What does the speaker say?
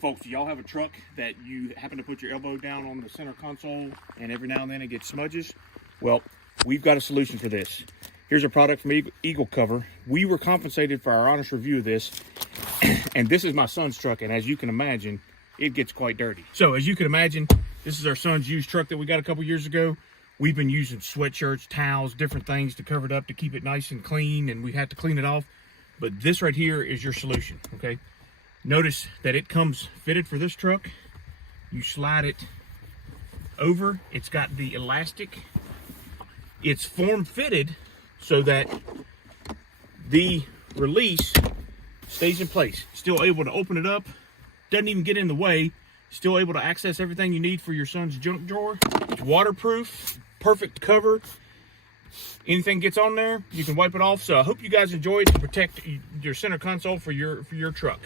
Folks, do y'all have a truck that you happen to put your elbow down on the center console and every now and then it gets smudges? Well, we've got a solution for this. Here's a product from Eagle Cover. We were compensated for our honest review of this, and this is my son's truck, and as you can imagine, it gets quite dirty. So as you can imagine, this is our son's used truck that we got a couple years ago. We've been using sweatshirts, towels, different things to cover it up to keep it nice and clean, and we had to clean it off. But this right here is your solution, okay? Notice that it comes fitted for this truck. You slide it over. It's got the elastic. It's form fitted so that the release stays in place. Still able to open it up. Doesn't even get in the way. Still able to access everything you need for your son's junk drawer. It's waterproof, perfect cover. Anything gets on there, you can wipe it off. So I hope you guys enjoy it to protect your center console for your truck.